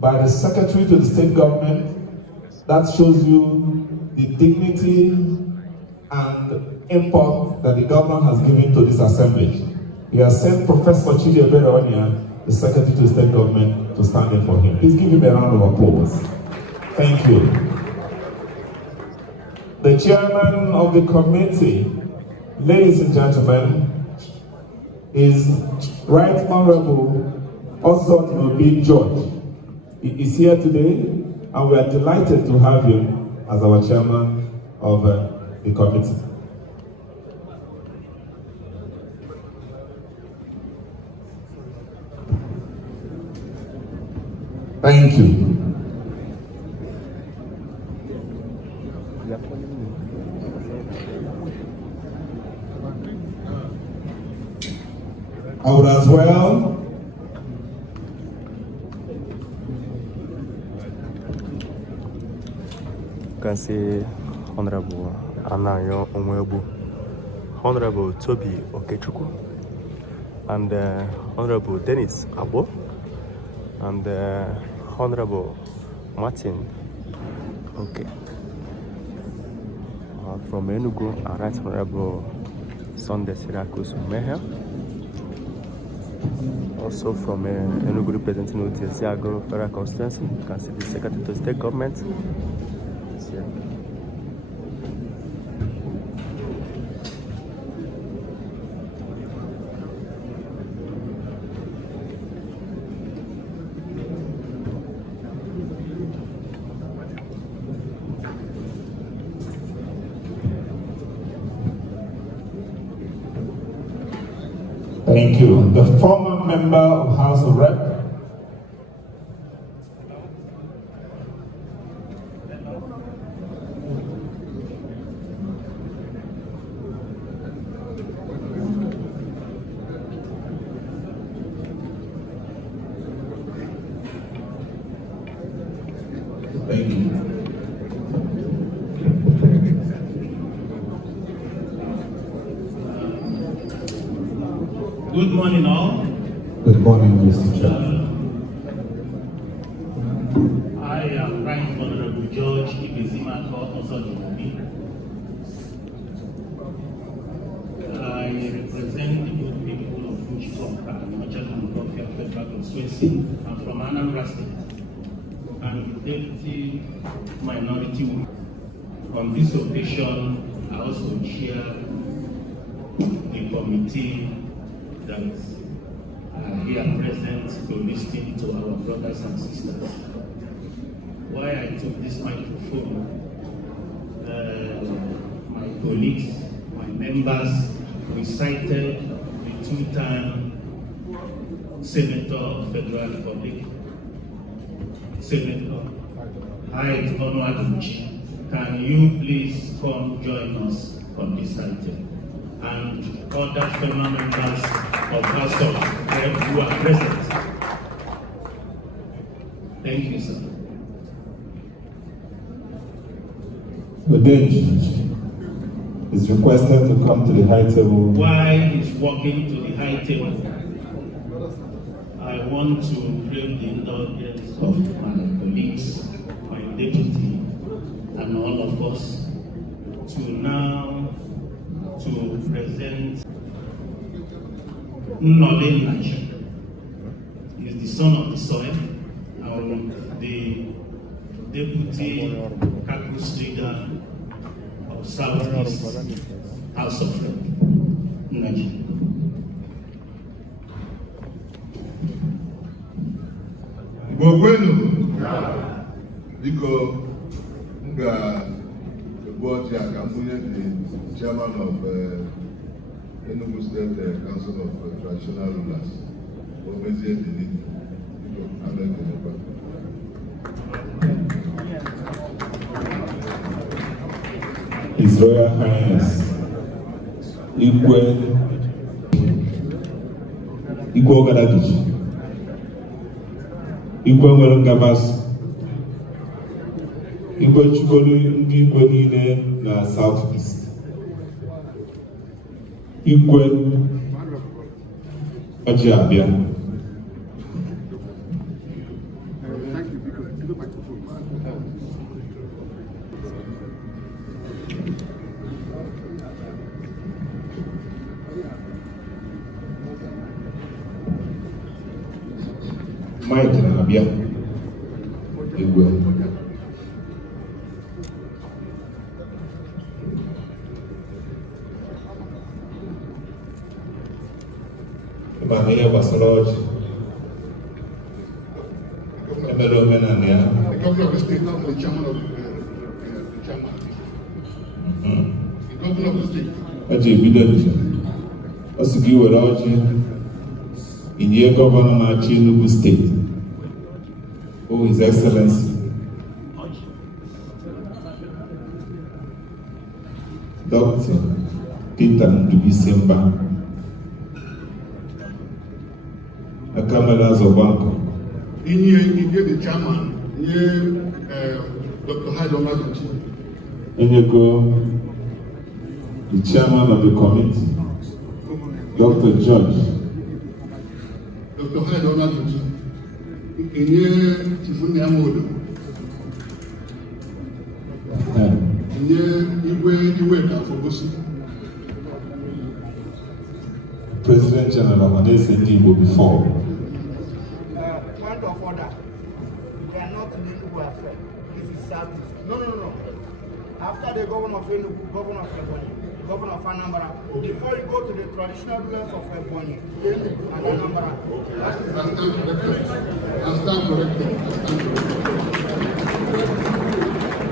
by the Secretary to the State Government. That shows you the dignity and import that the government has given to this assembly. He has sent Professor Chidi Ebereonia, the Secretary to the State Government, to stand in for him. Please give him a round of applause. Thank you. The chairman of the committee, ladies and gentlemen, is Right Honorable Osot Obi George. He is here today, and we are delighted to have him as our chairman of the committee. Thank you. I would as well can see Honorable Anayo Onwebu, Honorable Toby Okechukwu, and Honorable Dennis Abo, and Honorable Martin. Okay. From Enugu, Right Honorable Sunday Sirakus Meher. Also from Enugu, representing Utiasiago Federal Constituency, you can see the Secretary to State Government. Yeah. Thank you. The former member of House of Rep. Thank you. Good morning, all. Good morning, Mr. Chairman. I am Right Honorable George Ibezimako Osodimobi. I represent the good people of Fujikonka, Nocha Federal Constituency. I'm from Anambra State. I'm the Deputy Minority Woman. On this occasion, I also chair the committee that are here present to listen to our brothers and sisters. Why I took this microphone, my colleagues, my members recited the two-time Senator of Federal Republic, Senator Hyde Onwaduchi. Can you please come join us on this item? And other fellow members of House of Rep who are present. Thank you, sir. The judge is requested to come to the high table. While he's walking to the high table, I want to claim the indulgence of my colleagues, my deputy, and all of us to now present Nnole Naji. He is the son of the soil, and the deputy caucus leader of Southeast House of Rep. Naji. Biko nga board the chairman of Enugu State Council of Traditional Rulers. His Royal Highness Igwe Ogadagiji, Igwe nwere ngabasị, Igwe chukolu ndị Igwe niile na South East, Igwe Ojiabia, Mike na-abịa egwu ịma na ihe gbasara ọchị emere omenala ya The governor of the state, not the chairman of the chairman. The governor of the state. ọjị ebido njem ọ sị gị were ọjị inye gọvanọ na-achị Enugu steeti o His Excellency Dr. Peter Ndubisi Mba Akamala Zobanko Inye the chairman, Dr. Haidon Adochi. Enyego the chairman of the committee Dr. George Dr. Haidon Adochi. Inye Chifundi Amodo. Inye Iwe Kafobosi. President General of Igbo before. Point of order. We are not in Enugu affair. This is Southeast. No. After the governor of Enugu, governor of Ebonyi, governor of Anambra, before you go to the traditional rulers of Ebonyi, Enugu and Anambra. I stand corrected.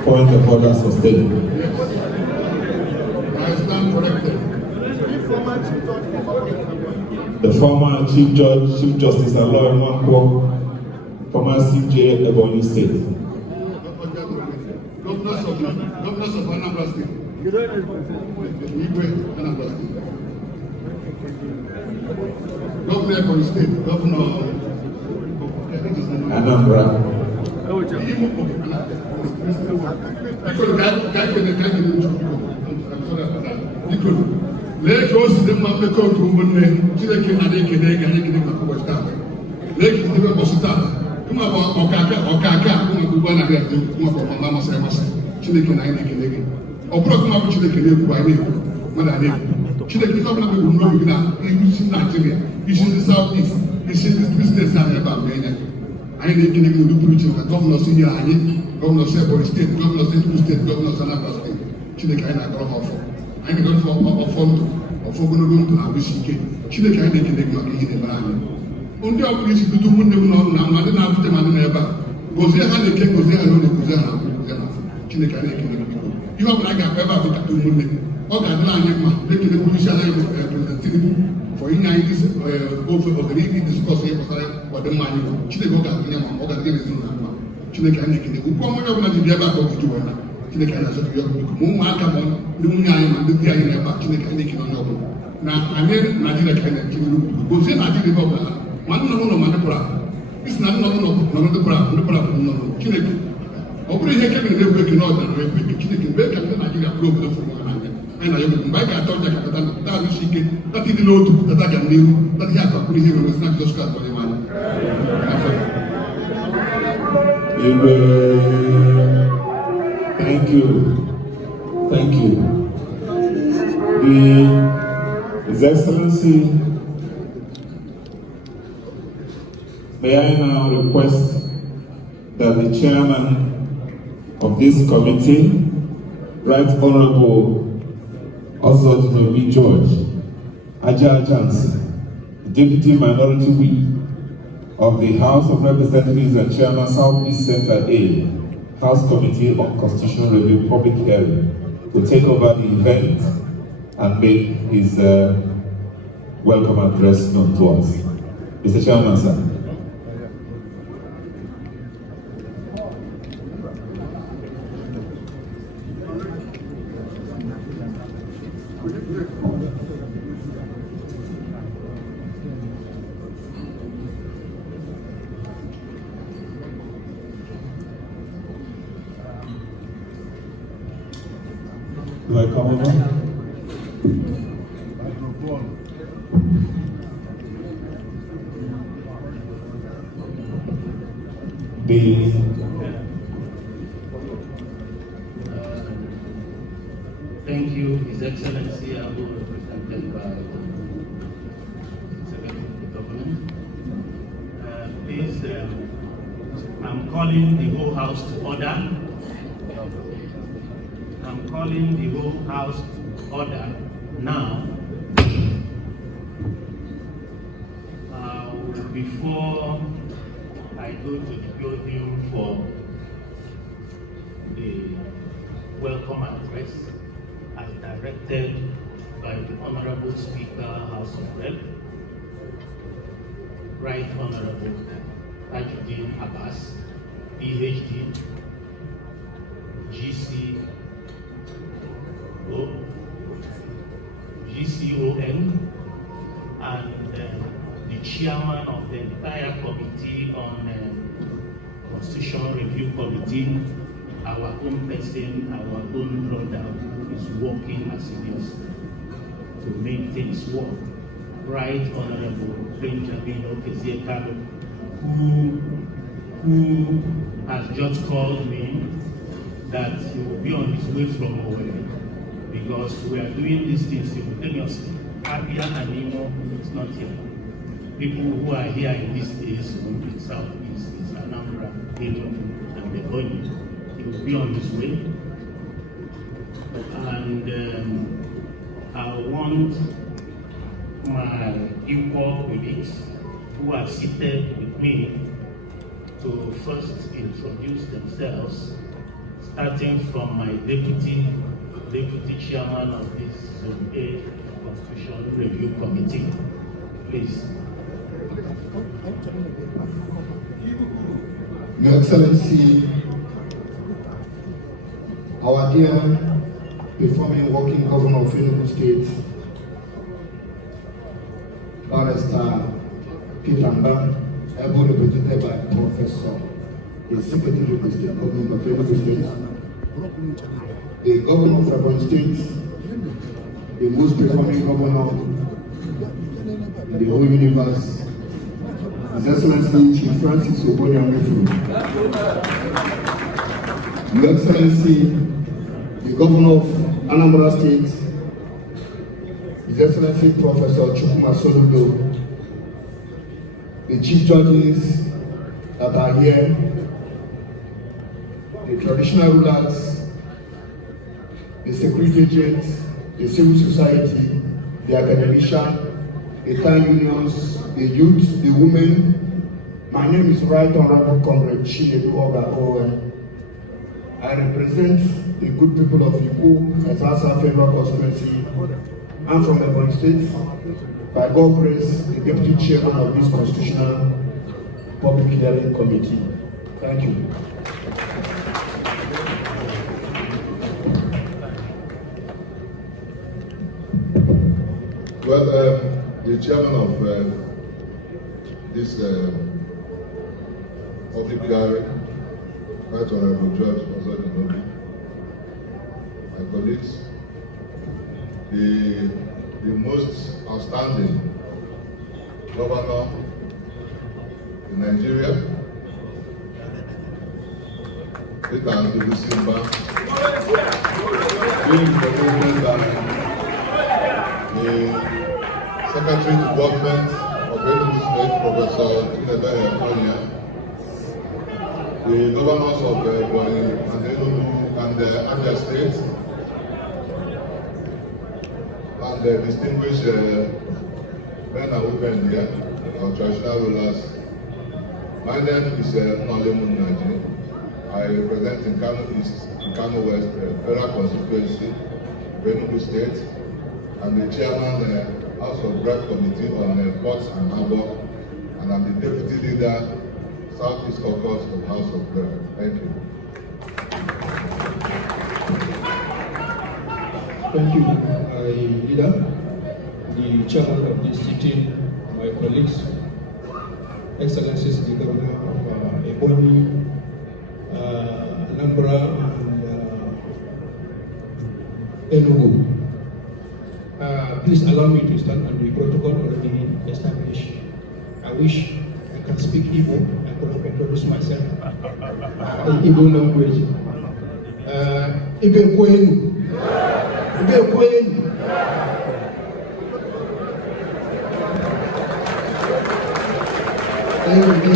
Point of order sustained. I stand corrected. The former Chief Judge, Chief Justice Aloy Nwankwo, former CJ Ebonyi State. Governors of Anambra State. You don't represent Anambra State. Governor Ebonyi State. Governor Anambra. Lake was the Mamma Coke, Chile and Ekene, Lake is the Bosita. Come about Okaka, Kubana, Mama Samas, Chile and Ekene. Or Procom Chile by name, what I name. Chile is not in Nigeria, he's in the southeast, he's in the business about Benin. I ain't making a good preaching, the governor senior, governor Sebori State, governor Central State, governor Sanapa State, Chile kind of go for. I ain't going for going to Abishike. Chile kind of make your key in the man. Only our police to do when they will not, I didn't have them and never. Was there had a cake, was there alone, was there Chile kind of make you have like a paper to do Monday. Or that line, making the police representative for in 90s, both of the league discussing what the money, Chile go at them, or that is in Chile can make it. Who come over to the other box to one. Chile can also be more Dunia and the Tia in a back to the Canadian on your own. Now, I mean, Nigeria can go see Nigeria Bobla. One no Manapura. It's not no the Brab, Chile. Over here, can live with North and Red, Chile can make a Nigeria globe for one. And I am back at Tonga, that is she can, that is the note that I can do, that he has to put him with not just cut for the man. Thank you. Thank you. His Excellency, may I now request that the chairman of this committee, Right Honorable Ozodinobi George Aja Johnson, Deputy Minority Whip of the House of Representatives and Chairman Southeast Center A, House Committee on Constitutional Review Public Hearing, to take over the event and make his welcome address known to us. Mr. Chairman, sir. Do I come over? The Excellency, I will represented by Secretary of the Government. Please, I'm calling the whole House to order. I'm calling the whole House to order now. Before I go to the podium for the welcome address as directed by the Honorable Speaker, House of Rep, Right Honorable Tajuddin Abbas, PhD, GCON, and the chairman of the entire committee on Constitutional Review Committee, our own person, our own brother who is working as it is to make things work. Right Honorable Benjamin Okezie-Kalu, who has just called me that he will be on his way from Owerri because we are doing these things simultaneously. Abia and Imo is not here. People who are here in this days, in Southeast, is Anambra, Enugu, and Ebonyi. He will be on his way. And I want my equal colleagues who are seated with me to first introduce themselves, starting from my deputy chairman of this Zone A Constitutional Review Committee. Please. Your Excellency, our dear performing working governor of Enugu State, Barrister Peter Mba, able represented by Professor, the Secretary of the State Government of Enugu State, the Governor of Ebonyi State, the most performing governor in the whole universe, His Excellency Chief Francis Obonyamefu, Your Excellency, the Governor of Anambra State, His Excellency Professor Chukwuma Soludo, the Chief Judges that are here, the traditional rulers, the security agents, the civil society, the academician, the town unions, the youth, the women. My name is Right Honorable Comrade Chinedu Oga Owen. I represent the good people of Iku, Ezasa Federal Constituency. I'm from Ebonyi State. By God grace, the Deputy Chairman of this Constitutional Public Hearing Committee. Thank you. Well, the chairman of this public hearing, Right Honorable Judge Ozodinobi, my colleagues, the most outstanding governor in Nigeria, Peter Anthony Simba, being represented by the Secretary to Government of Enugu State, Professor Chinedu Okonya, the governors of Ebonyi and Enugu and Abia State, and the distinguished men and women here, our traditional rulers. My name is Nolemu Naji. I represent in Kano East, in Kano West, Federal Constituency, Enugu State, and the chairman House of Rep Committee on Ports and Harbour, and I'm the deputy leader, Southeast Caucus of House of Rep. Thank you. Thank you, my leader, the chairman of this city, my colleagues, Excellencies, the Governor of Ebonyi, Anambra, and Enugu. Please allow me to stand on the protocol already established. I wish I can speak Igbo. I could have introduced myself in Igbo language. Ibe kwenu. Thank you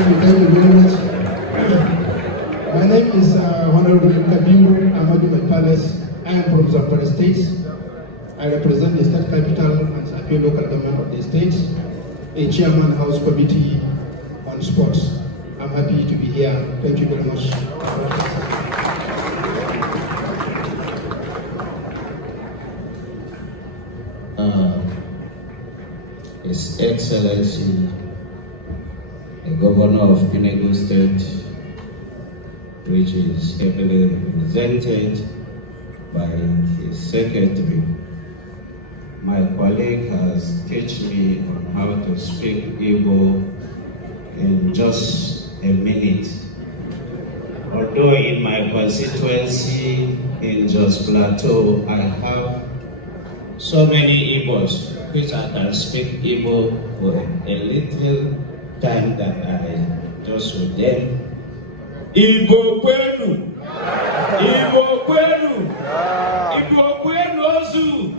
very much. My name is Honorable Kabiru Ahmadu Palace. I am from Zamfara State. I represent the state capital and Sapio local government of the state, a chairman House Committee on Sports. I'm happy to be here. Thank you very much. His Excellency, the Governor of Enugu State, which is heavily represented by his secretary. My colleague has taught me on how to speak Igbo in just a minute. Although in my constituency in Jos Plateau, I have so many Igbos which I can speak Igbo for a little time that I just with them. Igbo kwenu, Igbo kwenu, Igbo kwenu ozu.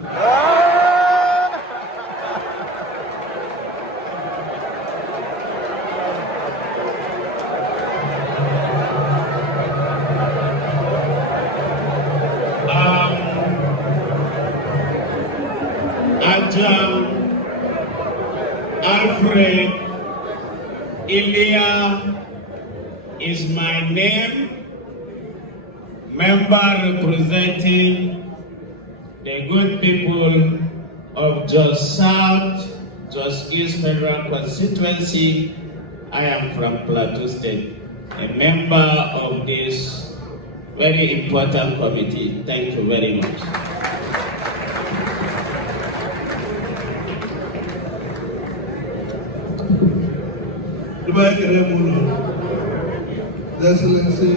Alfred Ilya is my name, member representing the good people of Jos South, Jos East Federal Constituency. I am from Plateau State, a member of this very important committee. Thank you very much. Excellency,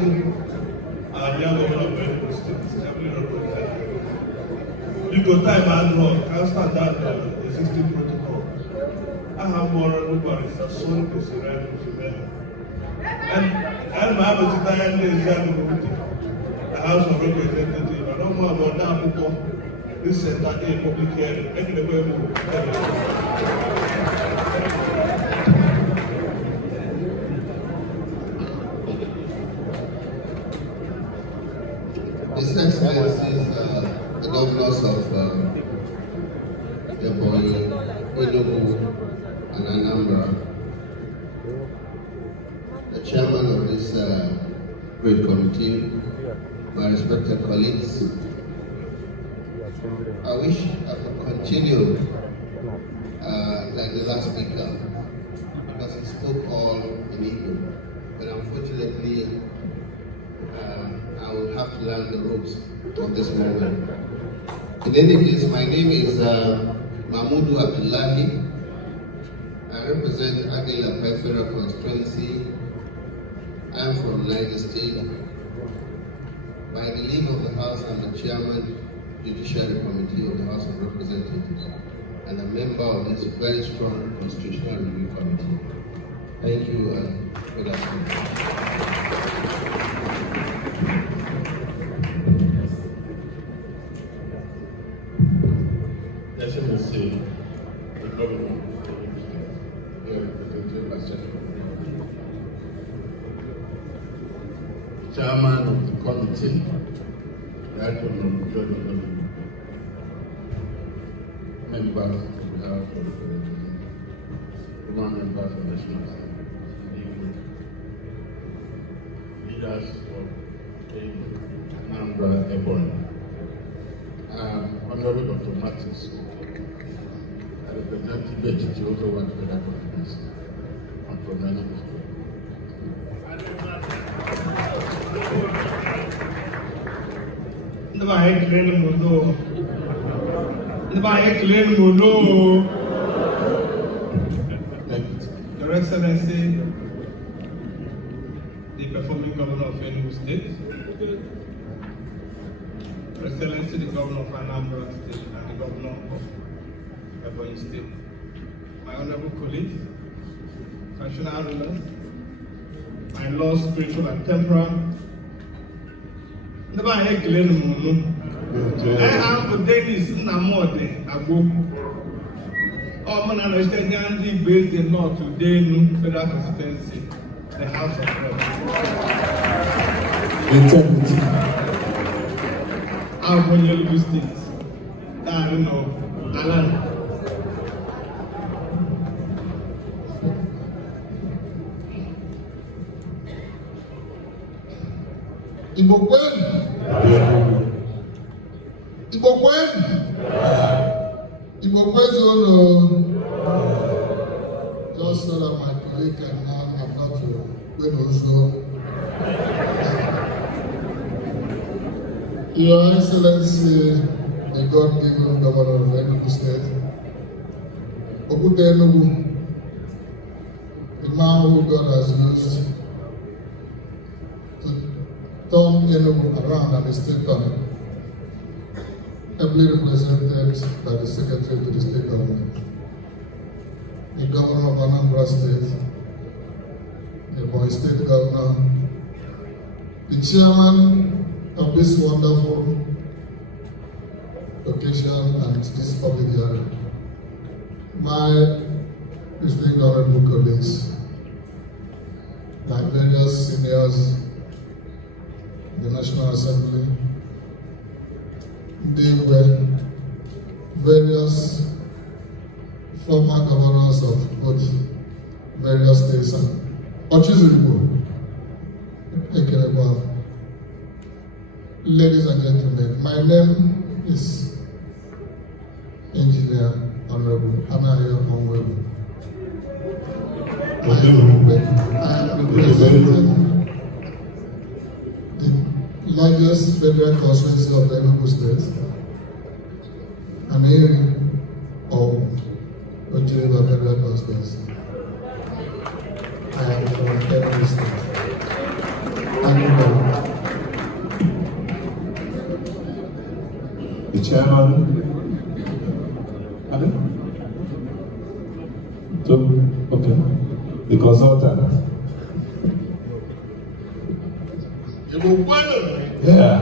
our young Governor of Enugu State, heavily represented. You go time and work, can stand that existing protocol. I have more everybody, soon to surrender to them. And my Abba is the House of Representatives. I don't know about now, this is that day public hearing. Make the way move. His Excellencies, the governors of Ebonyi, Enugu, and Anambra, the chairman of this great committee, my respected colleagues, I wish I could continue like the last speaker, because he spoke all in Igbo, but unfortunately, I will have to learn the ropes of this moment. In any case, my name is Mahmoud Abdullahi. I represent Agila Federal Constituency. I am from Niger State. By the leave of the House, I'm the chairman, Judiciary Committee of the House of Representatives, and a member of this very strong Constitutional Review Committee. Thank you for that. Excellency, the Governor, represented by Chairman of the committee, Right Honorable Judge of members of the House of Representatives, members of the National Assembly, leaders of Anambra, Ebonyi. Honorable Dr. Martins, I represent Tibet, you also want to recognize. I'm from Enugu. Your Excellency, the performing Governor of Enugu State, Your Excellency, the Governor of Anambra State and the Governor of Ebonyi State, my honorable colleagues, national rulers, my law, spiritual and temporal, I have the Dennis Namode Ago. I'm an understanding based in North today, federal constituency, the House of Reps. Integrity. I'm from Enugu State. I don't know, Alan. Igbo kwenu. Igbo kwenu. Igbo kwenu. Just so that my colleague can now have not to win also. Your Excellency, the God-given Governor of Enugu State, Ogude Enugu, the man who God has used to turn Enugu around and the state government, ably represented by the Secretary to the State Government, the Governor of Anambra State, the Ebonyi State Governor, the Chairman of this wonderful occasion and this public hearing, my distinguished honorable colleagues, my various seniors in the National Assembly, they were various former governors of both various states and Ochizuribo, Ekeleba. Ladies and gentlemen, my name is Engineer Honorable Anayo Onwebu. I am representing the largest federal constituency of the Enugu State, an area of Ojiriba Federal Constituency. I am from Enugu State. The chairman. So, okay. The consultant. Yeah.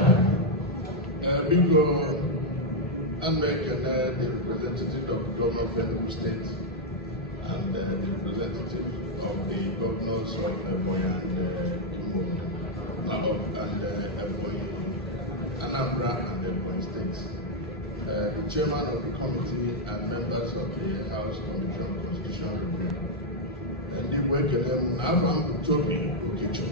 I'm making the representative of the governor of Enugu State and the representative of the governors of Ebonyi and Ebonyi, Anambra and Ebonyi States. The chairman of the committee and members of the House Committee on Constitutional Review. And the work now Toby Ukicho.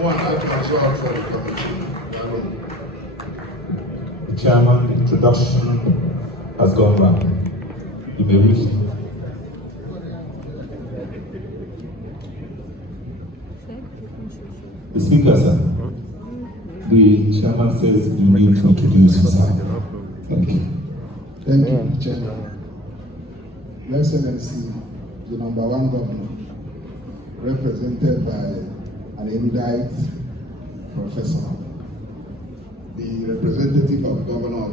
One I consult for the committee. The chairman, the introduction has gone round. You may wish. The speaker, sir. The chairman says you need to introduce yourself. Thank you. Thank you, Chairman. Your Excellency, the number one governor, represented by an erudite professor, the representative of the governor of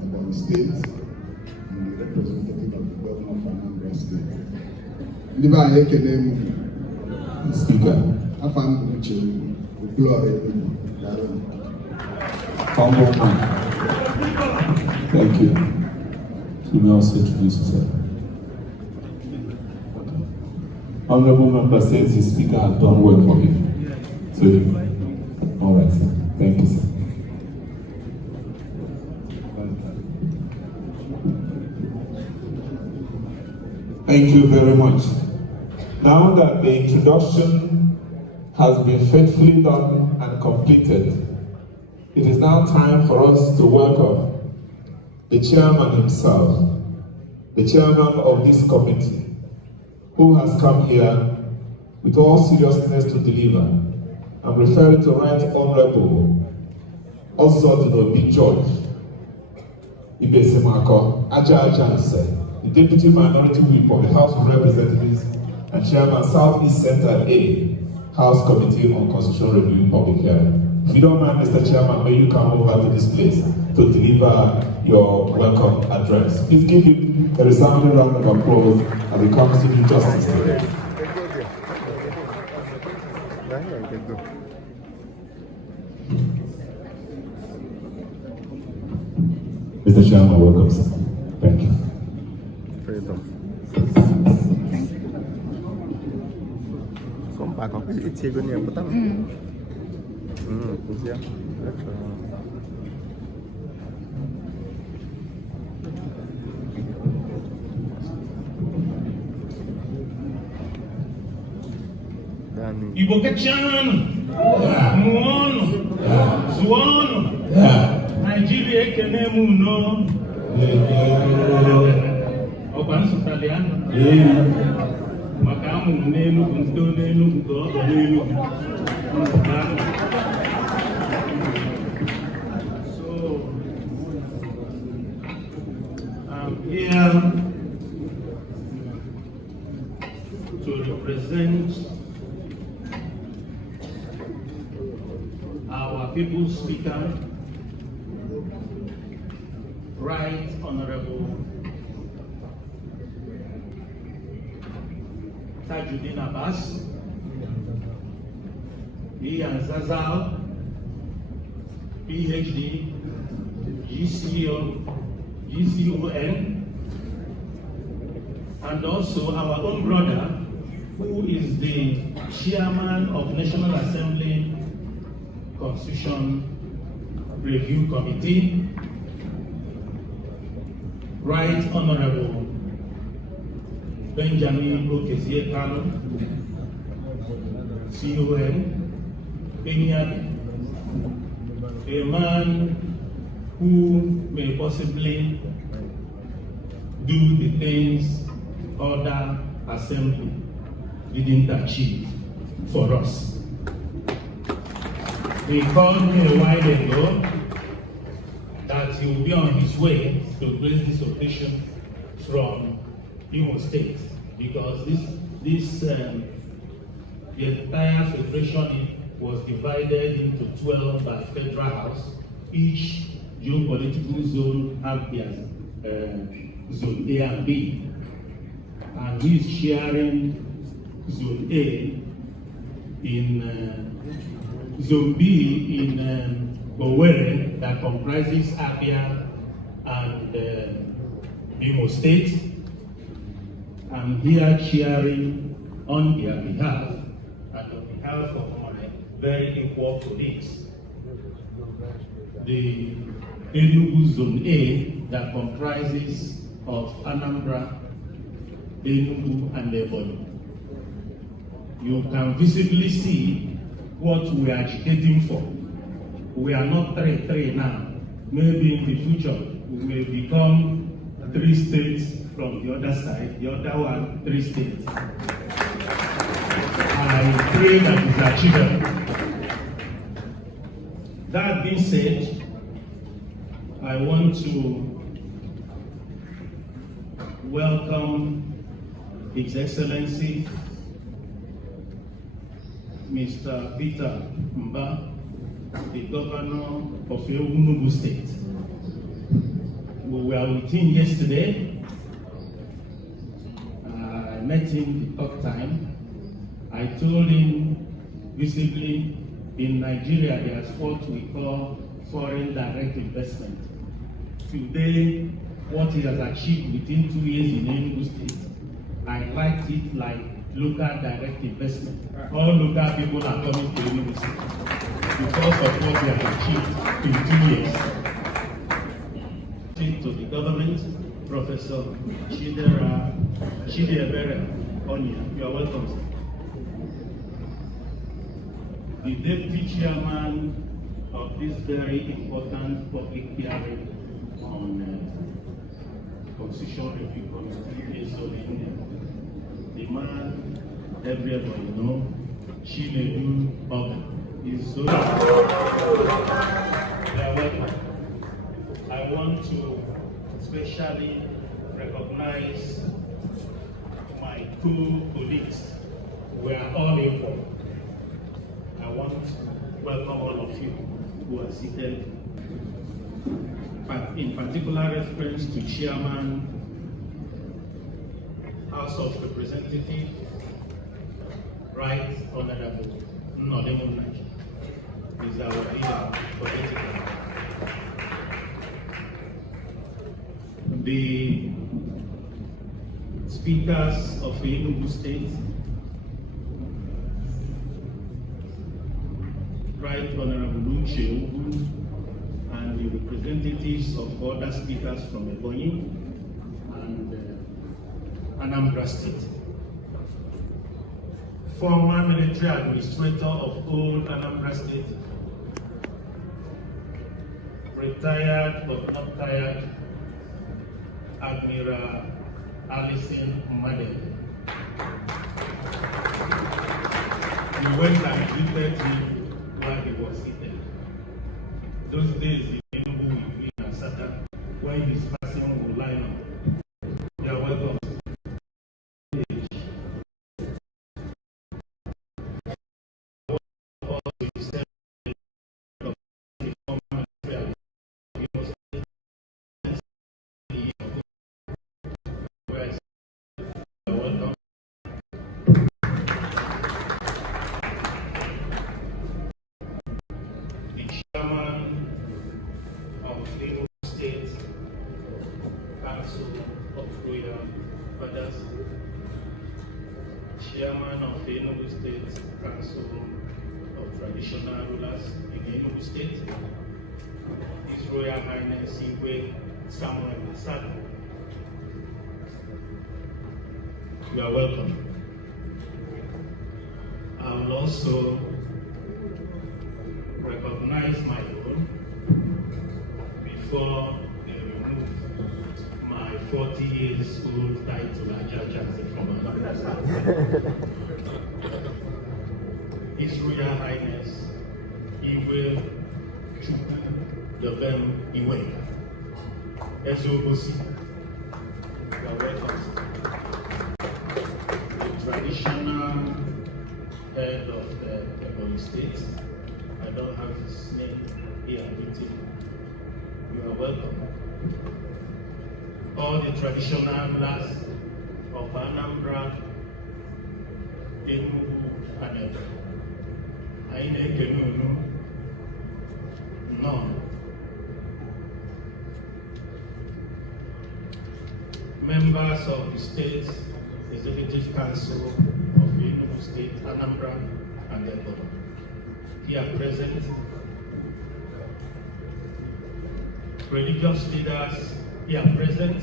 Ebonyi State, and the representative of the governor of Anambra State. Liba Ekene, The speaker. Afam Uche, Glory. Humble man. Thank you. You may also introduce yourself. Okay. Honorable member says the speaker has done well for him. So, all right, sir. Thank you, sir. Thank you very much. Now that the introduction has been faithfully done and completed, it is now time for us to welcome the chairman himself, the chairman of this committee, who has come here with all seriousness to deliver. I'm referring to Right Honorable Ozodunobi George Ibesemako Ajanse, the Deputy Minority Whip of the House of Representatives and Chairman Southeast Central A, House Committee on Constitutional Review Public Hearing. If you don't mind, Mr. Chairman, may you come over to this place to deliver your welcome address. Please give him a resounding round of applause as he comes to do justice today. Mr. Chairman, welcome, sir. Thank you. come back. It's going to put them. Yeah. Igbo kechanụ, mụọnụ, zụọnụ, Nigeria ekene m uno. Ọkwa nsụtali ya maka amụrụ n'Enugu, ntoo n'Enugu ka ọ nọ n'Enugu. So I'm here to represent our People's Speaker, Right Honorable Tajuddin Abbas, Ian Zazal, PhD, GCON, and also our own brother, who is the chairman of National Assembly Constitution Review Committee, Right Honorable Benjamin Okezie-Kanu, CON, a man who may possibly do the things other assembly didn't achieve for us. He called me a while ago that he will be on his way to grace this occasion from Imo State, because the entire federation was divided into 12 by Federal House. Each geopolitical zone had their zone A and B, and he is sharing zone A in zone B in Owerri that comprises Abia and Imo State. I'm here cheering on their behalf and on behalf of my very equal colleagues. The Enugu Zone A that comprises of Anambra, Enugu, and Ebonyi. You can visibly see what we are agitating for. We are not 3-3 now. Maybe in the future we may become 3 states from the other side, the other one 3 states. I pray that it's achievable. That being said, I want to welcome His Excellency Mr. Peter Mba, the governor of Enugu State. We were with him yesterday. I met him the third time. I told him visibly, in Nigeria there's what we call foreign direct investment. Today, what he has achieved within 2 years in Enugu State, I liked it like local direct investment. All local people are coming to Enugu State because of what they have achieved in 2 years. To the government, Professor Chidiebere Onya, you are welcome. The deputy chairman of this very important public hearing on Constitution Review Committee is the man everybody know, Chinedu Oga, is so. They are welcome. I want to especially recognize my 2 colleagues. We are all equal. I want to welcome all of you who are seated, but in particular reference to Chairman, House of Representatives, Right Honorable Nnolemu is our leader politically. The speakers of Enugu State, Right Honorable Uche Ugu, and the representatives of other speakers from Ebonyi and Anambra State. Former military administrator of old Anambra State, retired but not tired, Admiral Alison Madden. He went and greeted him while he was seated. Those days in Enugu with me and Sata, when his person will line up. You are welcome. Chairman of the Enugu State Council of Traditional Rulers in Enugu State, His Royal Highness Igwe Samuel Sadu. You are welcome. I will also recognize my own before they remove my 40 years old title Ajajanze from another side. His Royal Highness Igwe Chukwu Yobem Iwe Ezobosi. You are welcome. The traditional head of the Ebonyi State. I don't have his name here with you. You are welcome. All the traditional rulers of Anambra, Enugu, and Ebonyi. Aine Kenunu, none. Members of the State Executive Council of the Enugu State, Anambra, and Ebonyi. Here present, religious leaders here present,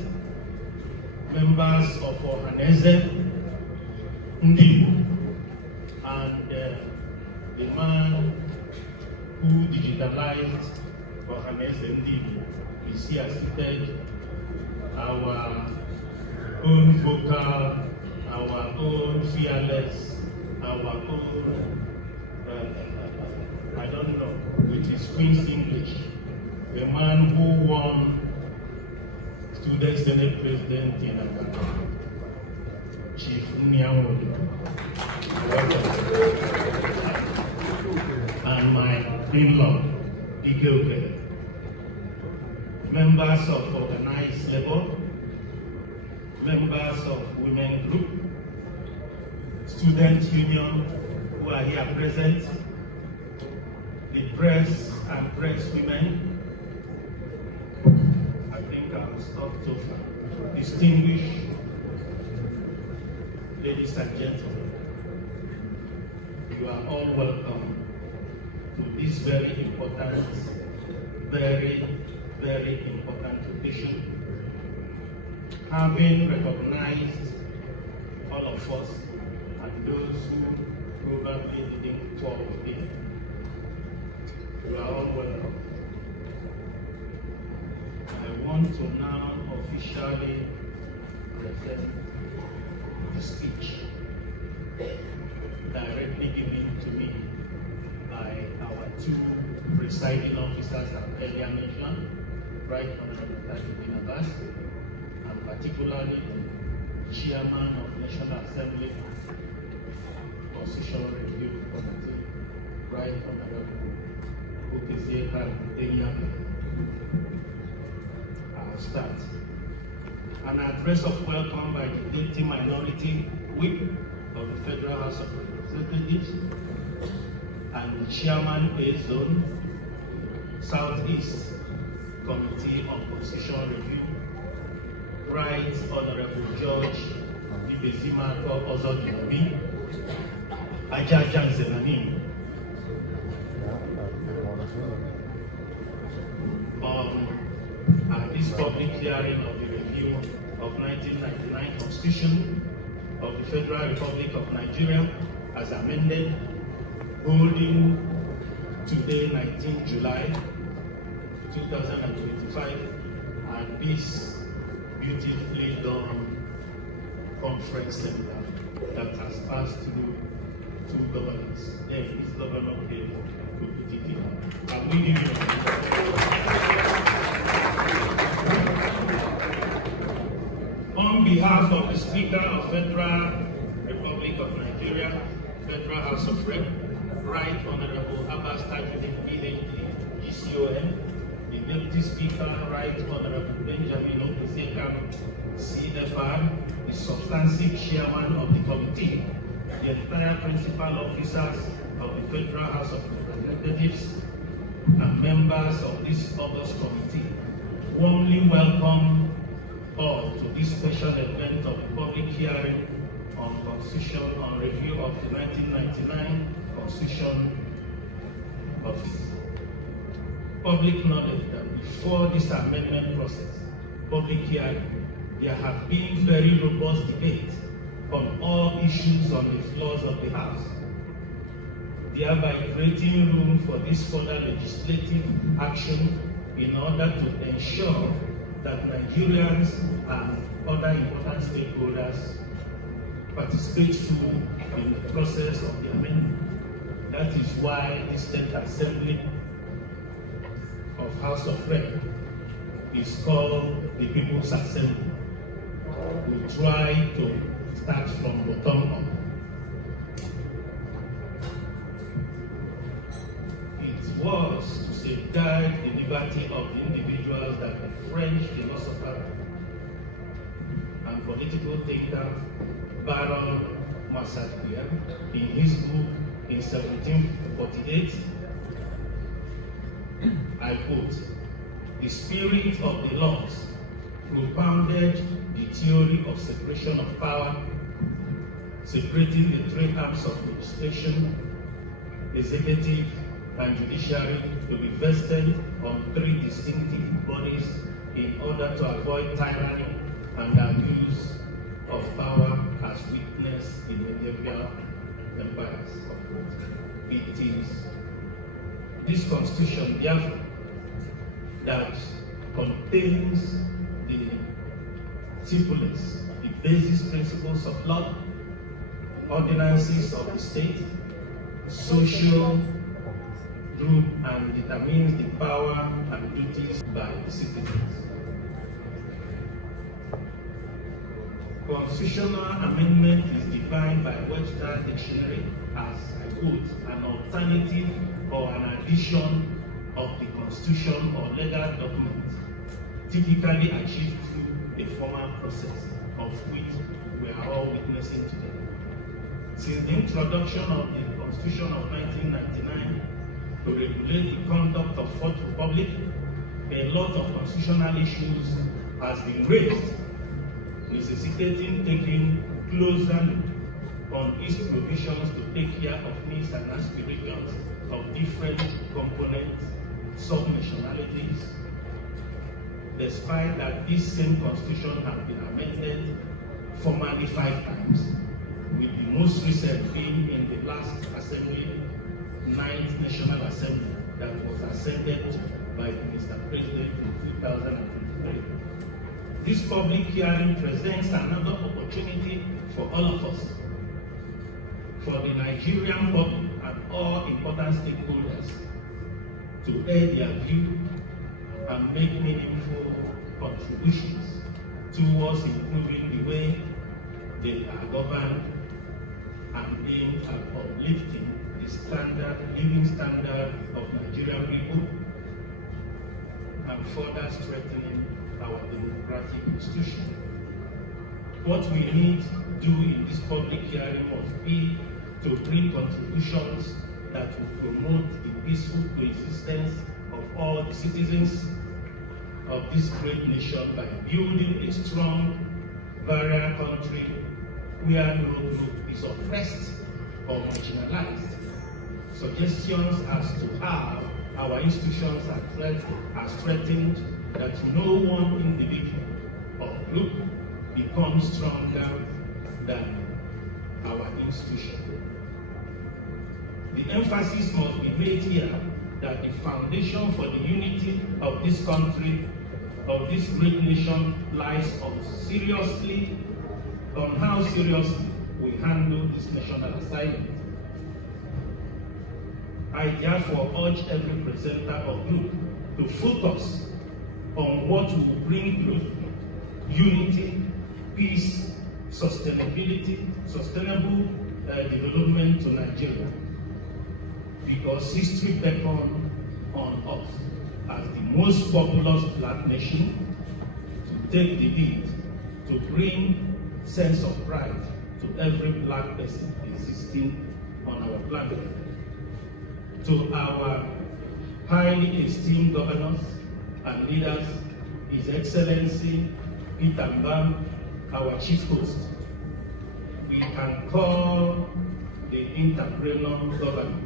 members of Ohaneze, Ndi, and the man who digitalized Ohaneze Ndi is here seated, our own vocal, our own fearless, our own I don't know, with his Queen's English, the man who won Student Senate President in Ghana, Chief Nyawodo, and my in-law, Ike, members of organized labor, members of women group, student union who are here present, the press and press women. I think I will stop so far. Distinguished ladies and gentlemen, you are all welcome to this very important occasion. Having recognized all of us and those who probably didn't fall in, you are all welcome. I want to now officially present the speech directly given to me by our two presiding officers I earlier mentioned, Right Honorable Tajudeen Abbas, and particularly the Chairman of National Assembly Constitutional Review Committee, Right Honorable I'll start. An address of welcome by the Deputy Minority Whip of the Federal House of Representatives and the Chairman A Zone Southeast Committee on Constitutional Review, Right Honorable George Ibezimako Ozodinobi, Ajajan Zenanim. on this public hearing of the review of 1999 Constitution of the Federal Republic of Nigeria as amended, holding today, 19 July 2025, and this beautifully done conference center that has passed through two governors. Then this governor came to put it here. And we give you on behalf of the Speaker of Federal Republic of Nigeria, Federal House of Rep, Right Honorable Abbas Tajuddin PhD, GCON, the Deputy Speaker, Right Honorable Benjamin Okesekam, CFR, the substantive Chairman of the Committee, the entire Principal Officers of the Federal House of Representatives, and members of this August Committee, warmly welcome all to this special event of the public hearing on Constitution on review of the 1999 Constitution of public knowledge that before this amendment process, public hearing, there have been very robust debate on all issues on the floors of the House, thereby creating room for this further legislative action in order to ensure that Nigerians and other important stakeholders participate fully in the process of the amendment. That is why the State Assembly of House of Rep is called the People's Assembly. We try to start from bottom up. It was to safeguard the liberty of the individuals that the French philosopher and political thinker Baron Massapier, in his book in 1748, I quote, "The spirit of the laws propounded the theory of separation of power, separating the three arms of legislation, executive, and judiciary to be vested on three distinctive bodies in order to avoid tyranny and abuse of power as witnessed in medieval empires." It is this constitution, therefore, that contains the simplest, the basis principles of law, ordinances of the state, social group, and determines the power and duties by the citizens. Constitutional amendment is defined by Webster Dictionary as, I quote, an alternative or an addition of the Constitution or legal document, typically achieved through a formal process, of which we are all witnessing today. Since the introduction of the Constitution of 1999 to regulate the conduct of Fourth Republic, a lot of constitutional issues has been raised, necessitating taking closer look on its provisions to take care of needs and aspirations of different components, sub-nationalities, despite that this same constitution has been amended formally 5 times, with the most recent being in the last assembly, 9th National Assembly, that was ascended by Mr. President in 2023. This public hearing presents another opportunity for all of us, for the Nigerian public and all important stakeholders to air their view and make meaningful contributions towards improving the way they are governed and aim at uplifting the living standard of Nigerian people and further strengthening our democratic institution. What we need to do in this public hearing must be to bring contributions that will promote the peaceful coexistence of all the citizens of this great nation by building a strong barrier country where no group is oppressed or marginalized. Suggestions as to how our institutions are threatened, that no one individual or group becomes stronger than our institution. The emphasis must be made here that the foundation for the unity of this country, of this great nation, lies on how seriously we handle this national assignment. I therefore urge every presenter or group to focus on what will bring growth, unity, peace, sustainability, sustainable development to Nigeria. Because history beckons on us as the most populous black nation to take the lead, to bring sense of pride to every black person existing on our planet. To our highly esteemed governors and leaders, His Excellency Peter Mbam, our chief host, we can call the entrepreneur governor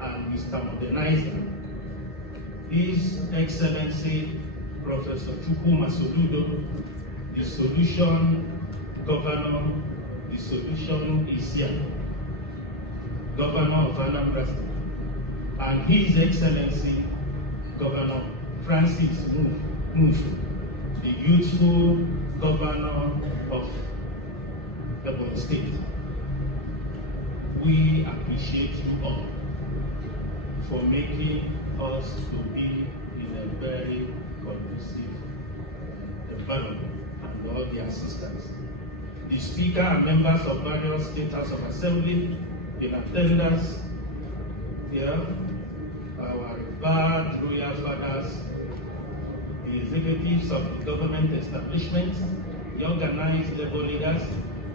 and Mr. Modernizer, His Excellency Professor Chukwuma Soludo, the solution governor, the solution is here, Governor of Anambra State, and His Excellency Governor Francis Mufu, the youthful governor of Ebonyi State. We appreciate you all for making us to be in a very conducive environment, and all the assistants. The Speaker and members of various state House of Assembly in attendance here, our revered royal fathers, the executives of the government establishments, the organized labor leaders,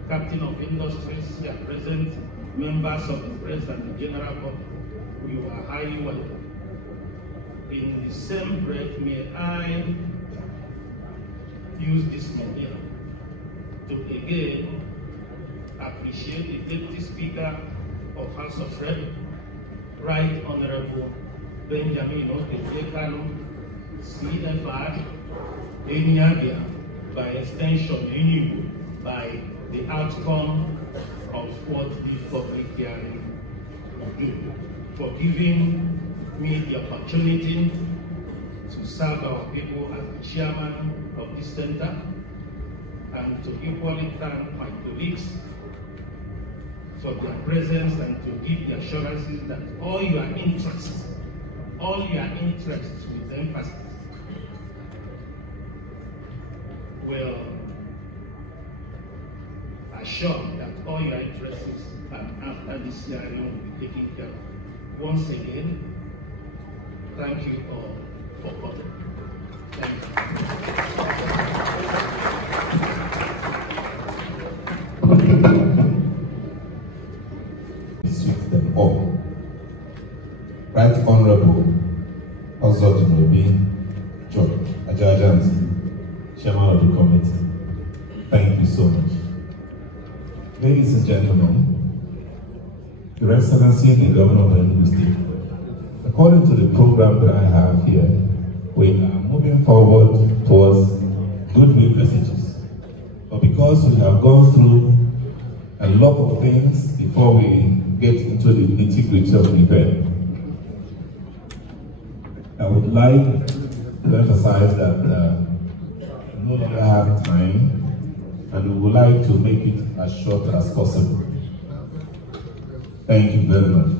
captain of industries here present, members of the press and the general public, you are highly welcome. In the same breath, may I use this medium to again appreciate the Deputy Speaker of House of Rep, Right Honorable Benjamin Otekano, CFR, Enugu, by extension Enugu, by the outcome of what the public hearing will do, for giving me the opportunity to serve our people as the chairman of this center, and to equally thank my colleagues for their presence and to give the assurances that all your interests with emphasis will assure that all your interests and after this hearing will be taken care of. Once again, thank you all for coming. Thank you. Sweet them all. Right Honorable Ozodinobi George Ajajansi, Chairman of the Committee. Thank you so much. Ladies and gentlemen, Your Excellency, the Governor of Enugu State, according to the program that I have here, we are moving forward towards goodwill messages. But because we have gone through a lot of things before we get into the nitty-gritty of the event, I would like to emphasize that we no longer have time, and we would like to make it as short as possible. Thank you very much.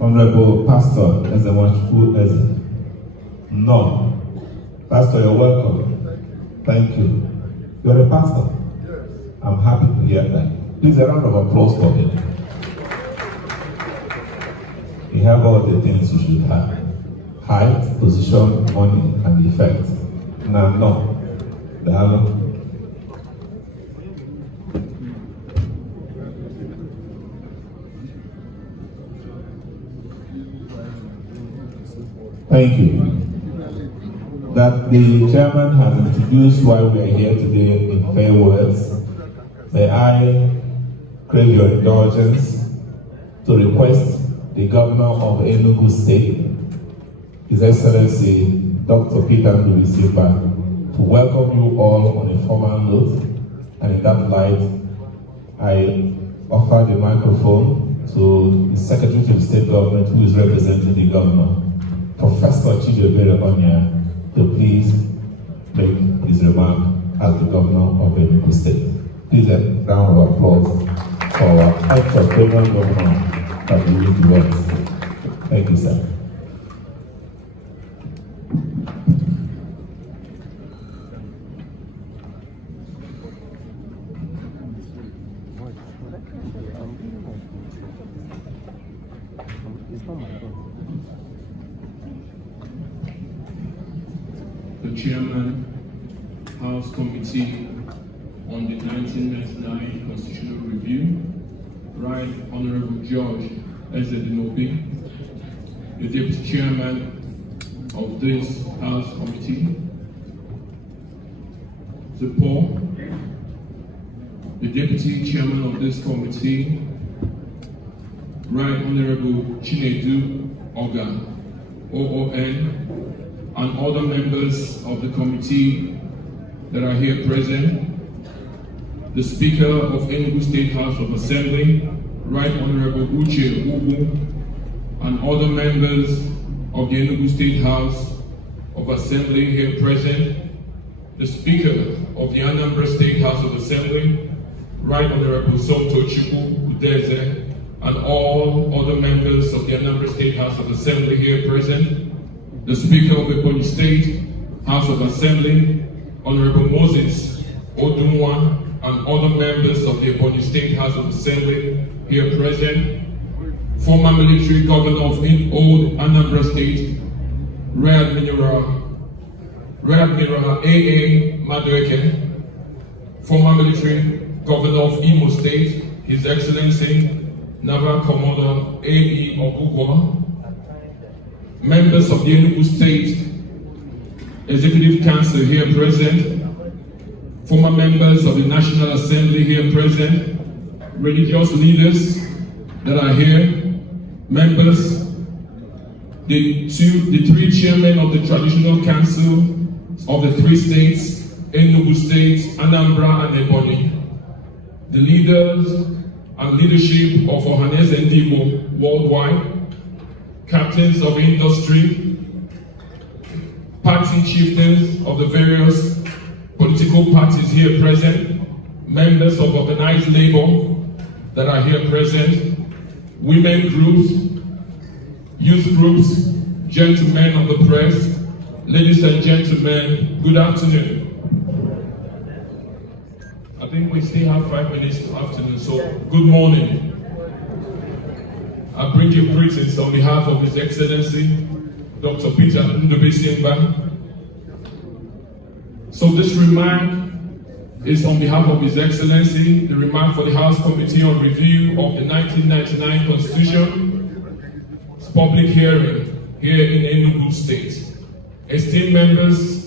Honorable Pastor Ezewachukwu Eze. No. Pastor, you're welcome. Thank you. You're a pastor? Yes. I'm happy to hear that. Please, a round of applause for him. You have all the things you should have. Height, position, money, and effect. Now, no. Dialogue. Thank you. that the chairman has introduced why we are here today in fair words, may I crave your indulgence to request the governor of Enugu State, His Excellency Dr. Peter Ndubuisiba, to welcome you all on a formal note. And in that light, I offer the microphone to the Secretary to the State Government, who is representing the governor, Professor Chidebere Onya, to please make his remark as the governor of Enugu State. Please a round of applause for our ex-Australian governor that we need to work. Thank you, sir. The Chairman, House Committee on the 1999 Constitutional Review, Right Honorable George Ezedinobi, the Deputy Chairman of this House Committee, the Paul, the Deputy Chairman of this committee, Right Honorable Chinedu Oga, OON, and other members of the committee that are here present, the Speaker of Enugu State House of Assembly, Right Honorable Uche Ubu, and other members of the Enugu State House of Assembly here present, the Speaker of the Anambra State House of Assembly, Right Honorable Somto Chukwu Udeze, and all other members of the Anambra State House of Assembly here present, the Speaker of the Ebonyi State House of Assembly, Honorable Moses Odumwa, and other members of the Ebonyi State House of Assembly here present, former military governor of old Anambra State, Rear Admiral A.A. Madueke, former military governor of Imo State, His Excellency Naval Commodore A.E. Ogugwa, members of the Enugu State Executive Council here present, former members of the National Assembly here present, religious leaders that are here, members, the three chairmen of the Traditional Council of the three states, Enugu State, Anambra, and Ebonyi, the leaders and leadership of Ohanese Ndigbo worldwide, captains of industry, party chieftains of the various political parties here present, members of organized labor that are here present, women groups, youth groups, gentlemen of the press, ladies and gentlemen, good afternoon. I think we still have 5 minutes to afternoon, so good morning. I bring you greetings on behalf of His Excellency, Dr. Peter Ndubuisiba. So this remark is on behalf of His Excellency, the remark for the House Committee on Review of the 1999 Constitution. It's public hearing here in Enugu State. Esteemed members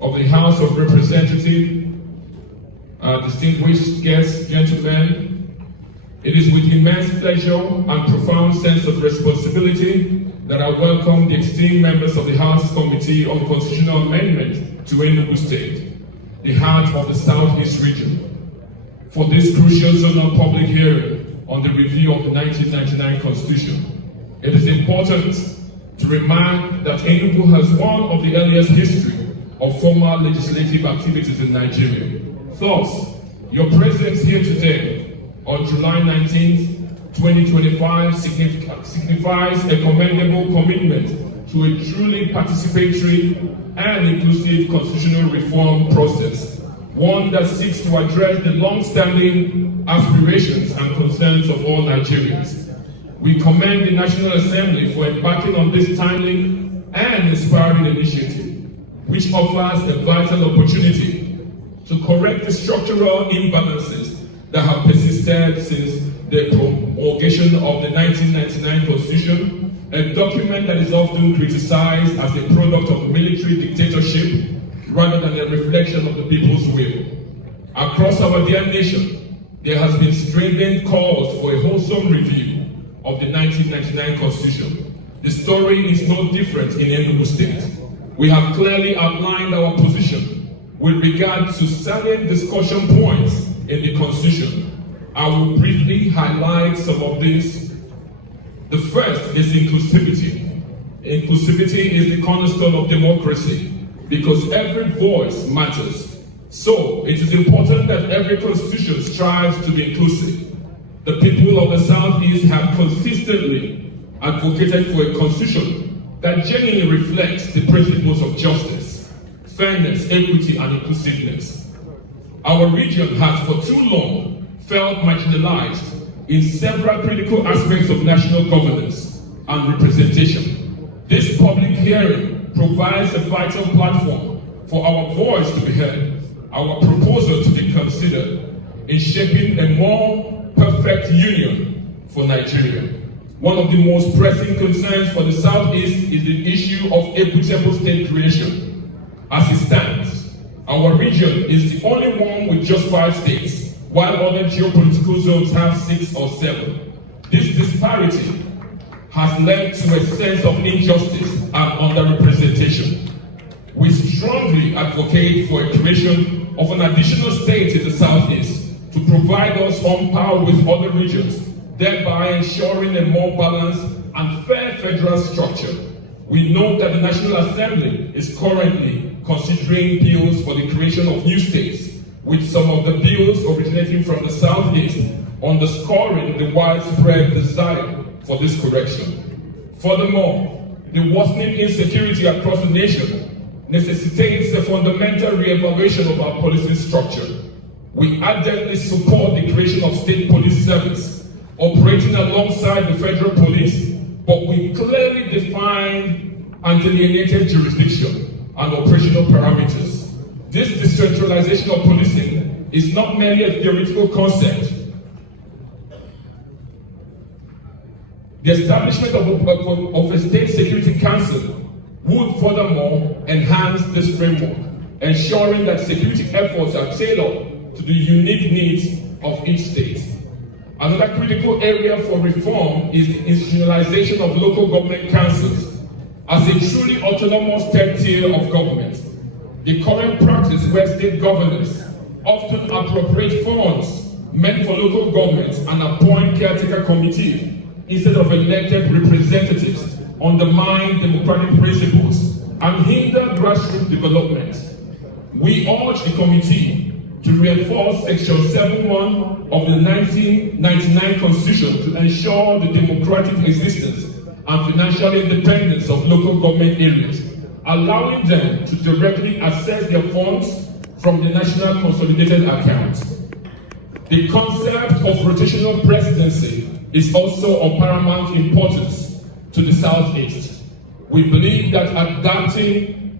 of the House of Representatives, distinguished guests, gentlemen, it is with immense pleasure and profound sense of responsibility that I welcome the esteemed members of the House Committee on Constitutional Amendment to Enugu State, the heart of the Southeast region, for this crucial zonal public hearing on the review of the 1999 Constitution. It is important to remark that Enugu has one of the earliest history of formal legislative activities in Nigeria. Thus, your presence here today on July 19th, 2025 signifies a commendable commitment to a truly participatory and inclusive constitutional reform process, one that seeks to address the long-standing aspirations and concerns of all Nigerians. We commend the National Assembly for embarking on this timely and inspiring initiative, which offers a vital opportunity to correct the structural imbalances that have persisted since the promulgation of the 1999 Constitution a document that is often criticized as a product of military dictatorship rather than a reflection of the people's will. Across our dear nation, there has been stringent calls for a wholesome review of the 1999 Constitution. The story is no different in Enugu State. We have clearly outlined our position with regard to salient discussion points in the Constitution. I will briefly highlight some of these. The first is inclusivity. Inclusivity is the cornerstone of democracy because every voice matters. So it is important that every constitution strives to be inclusive. The people of the Southeast have consistently advocated for a constitution that genuinely reflects the principles of justice, fairness, equity, and inclusiveness. Our region has for too long felt marginalized in several critical aspects of national governance and representation. This public hearing provides a vital platform for our voice to be heard, our proposal to be considered in shaping a more perfect union for Nigeria. One of the most pressing concerns for the Southeast is the issue of equitable state creation. As it stands, our region is the only one with just 5 states, while other geopolitical zones have 6 or 7. This disparity has led to a sense of injustice and underrepresentation. We strongly advocate for a creation of an additional state in the Southeast to provide us on par with other regions, thereby ensuring a more balanced and fair federal structure. We note that the National Assembly is currently considering bills for the creation of new states, with some of the bills originating from the Southeast underscoring the widespread desire for this correction. Furthermore, the worsening insecurity across the nation necessitates a fundamental re-evaluation of our policing structure. We ardently support the creation of state police service operating alongside the federal police, but we clearly define and delineated jurisdiction and operational parameters. This decentralization of policing is not merely a theoretical concept. The establishment of a state security council would furthermore enhance this framework, ensuring that security efforts are tailored to the unique needs of each state. Another critical area for reform is the institutionalization of local government councils as a truly autonomous third tier of government. The current practice where state governors often appropriate funds meant for local governments and appoint caretaker committees instead of elected representatives undermine democratic principles and hinder grassroots development. We urge the committee to reinforce Section 7.1 of the 1999 Constitution to ensure the democratic existence and financial independence of local government areas, allowing them to directly access their funds from the National Consolidated Account. The concept of rotational presidency is also of paramount importance to the Southeast. We believe that adopting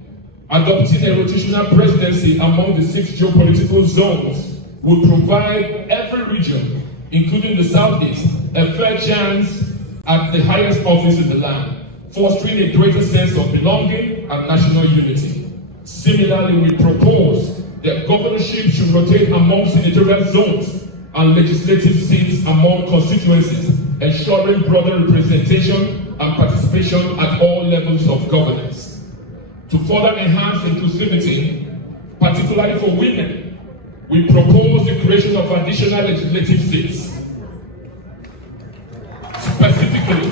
a rotational presidency among the 6 geopolitical zones would provide every region, including the Southeast, a fair chance at the highest office in the land, fostering a greater sense of belonging and national unity. Similarly, we propose that governorship should rotate among senatorial zones and legislative seats among constituencies, ensuring broader representation and participation at all levels of governance. To further enhance inclusivity, particularly for women, we propose the creation of additional legislative seats. Specifically,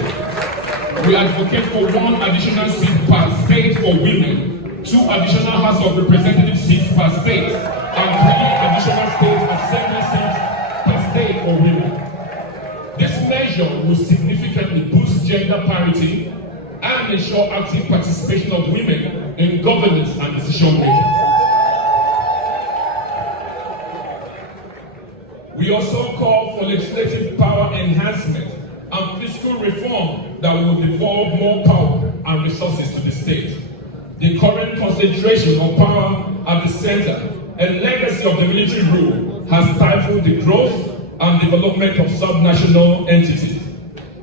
we advocate for 1 additional seat per state for women, 2 additional House of Representatives seats per state, and 3 additional state assembly seats per state for women. This measure will significantly boost gender parity and ensure active participation of women in governance and decision making. We also call for legislative power enhancement and fiscal reform that will devolve more power and resources to the state. The current concentration of power at the center and legacy of the military rule has stifled the growth and development of subnational entities.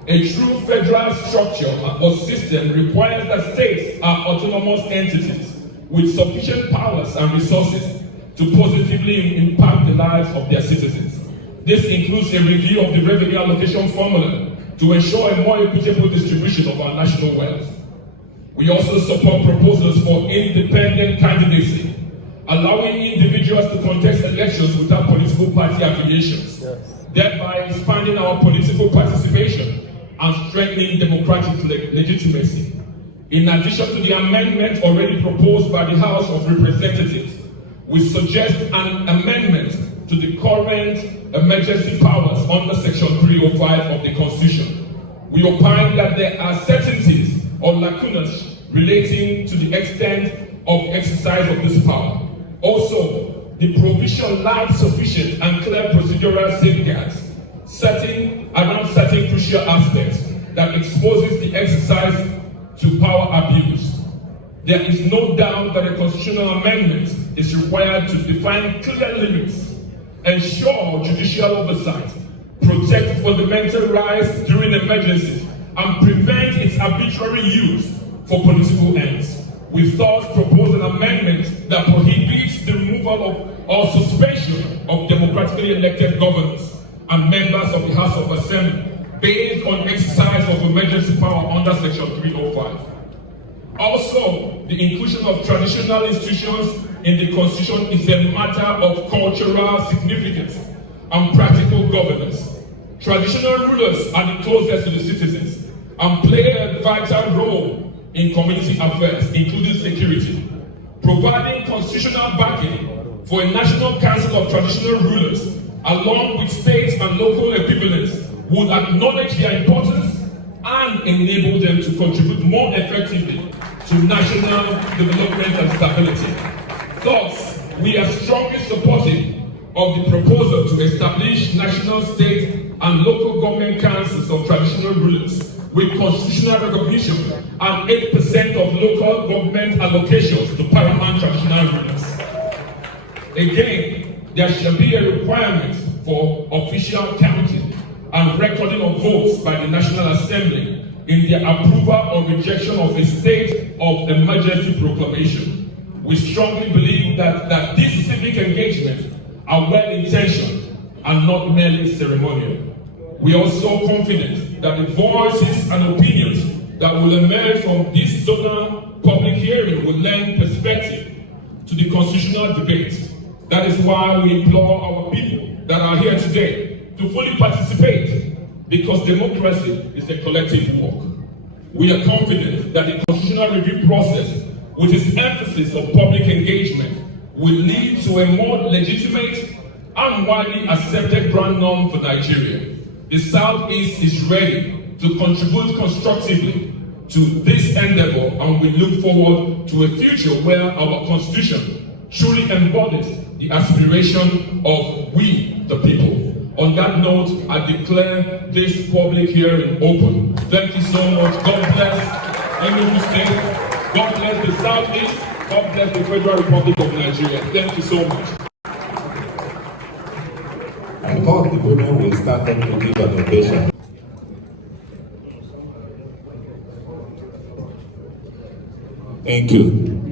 A true federal structure or system requires that states are autonomous entities with sufficient powers and resources to positively impact the lives of their citizens. This includes a review of the revenue allocation formula to ensure a more equitable distribution of our national wealth. We also support proposals for independent candidacy, allowing individuals to contest elections without political party affiliations, thereby expanding our political participation and strengthening democratic legitimacy. In addition to the amendment already proposed by the House of Representatives, we suggest an amendment to the current emergency powers under Section 305 of the Constitution. We opine that there are certainties or lacunas relating to the extent of exercise of this power. Also, the provision lacks sufficient and clear procedural safeguards around certain crucial aspects that exposes the exercise to power abuse. There is no doubt that a constitutional amendment is required to define clear limits, ensure judicial oversight, protect fundamental rights during emergencies, and prevent its arbitrary use for political ends. We thus propose an amendment that prohibits the removal of or suspension of democratically elected governors and members of the House of Assembly based on exercise of emergency power under Section 305. Also, the inclusion of traditional institutions in the Constitution is a matter of cultural significance and practical governance. Traditional rulers are the closest to the citizens and play a vital role in community affairs, including security. Providing constitutional backing for a National Council of Traditional Rulers, along with state and local equivalents, would acknowledge their importance and enable them to contribute more effectively to national development and stability. Thus, we are strongly supportive of the proposal to establish national, state, and local government councils of traditional rulers with constitutional recognition and 8% of local government allocations to paramount traditional rulers. Again, there shall be a requirement for official counting and recording of votes by the National Assembly in their approval or rejection of a state of emergency proclamation. We strongly believe that these civic engagements are well-intentioned and not merely ceremonial. We are also confident that the voices and opinions that will emerge from this zonal public hearing will lend perspective to the constitutional debate. That is why we implore our people that are here today to fully participate, because democracy is a collective work. We are confident that the constitutional review process, with its emphasis on public engagement, will lead to a more legitimate and widely accepted brand norm for Nigeria. The Southeast is ready to contribute constructively to this endeavor, and we look forward to a future where our Constitution truly embodies the aspiration of we, the people. On that note, I declare this public hearing open. Thank you so much. God bless Enugu State. God bless the Southeast. God bless the Federal Republic of Nigeria. Thank you so much. I thought the women will stand up to give an ovation. Thank you.